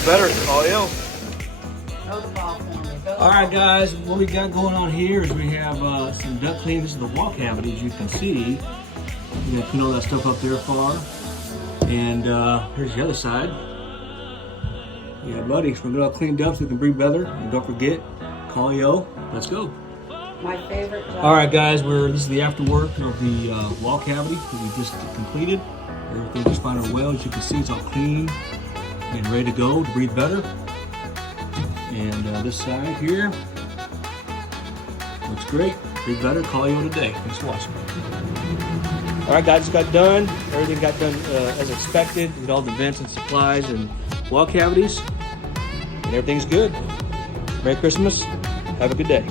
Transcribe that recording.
breathe better. Call you. All right, guys, what we got going on here is we have some duct cleaning. This is the wall cavity, as you can see. We got to clean all that stuff up there far. And here's the other side. Yeah, buddy, so we're gonna clean ducts so we can breathe better. And don't forget, call yo. Let's go. My favorite job. All right, guys, this is the after work of the wall cavity that we just completed. Everything just fine and well. As you can see, it's all clean and ready to go to breathe better. And this side here looks great. Breathe better. Call you today. Thanks for watching. All right, guys, it got done. Everything got done as expected. With all the vents and supplies and wall cavities, and everything's good. Merry Christmas. Have a good day.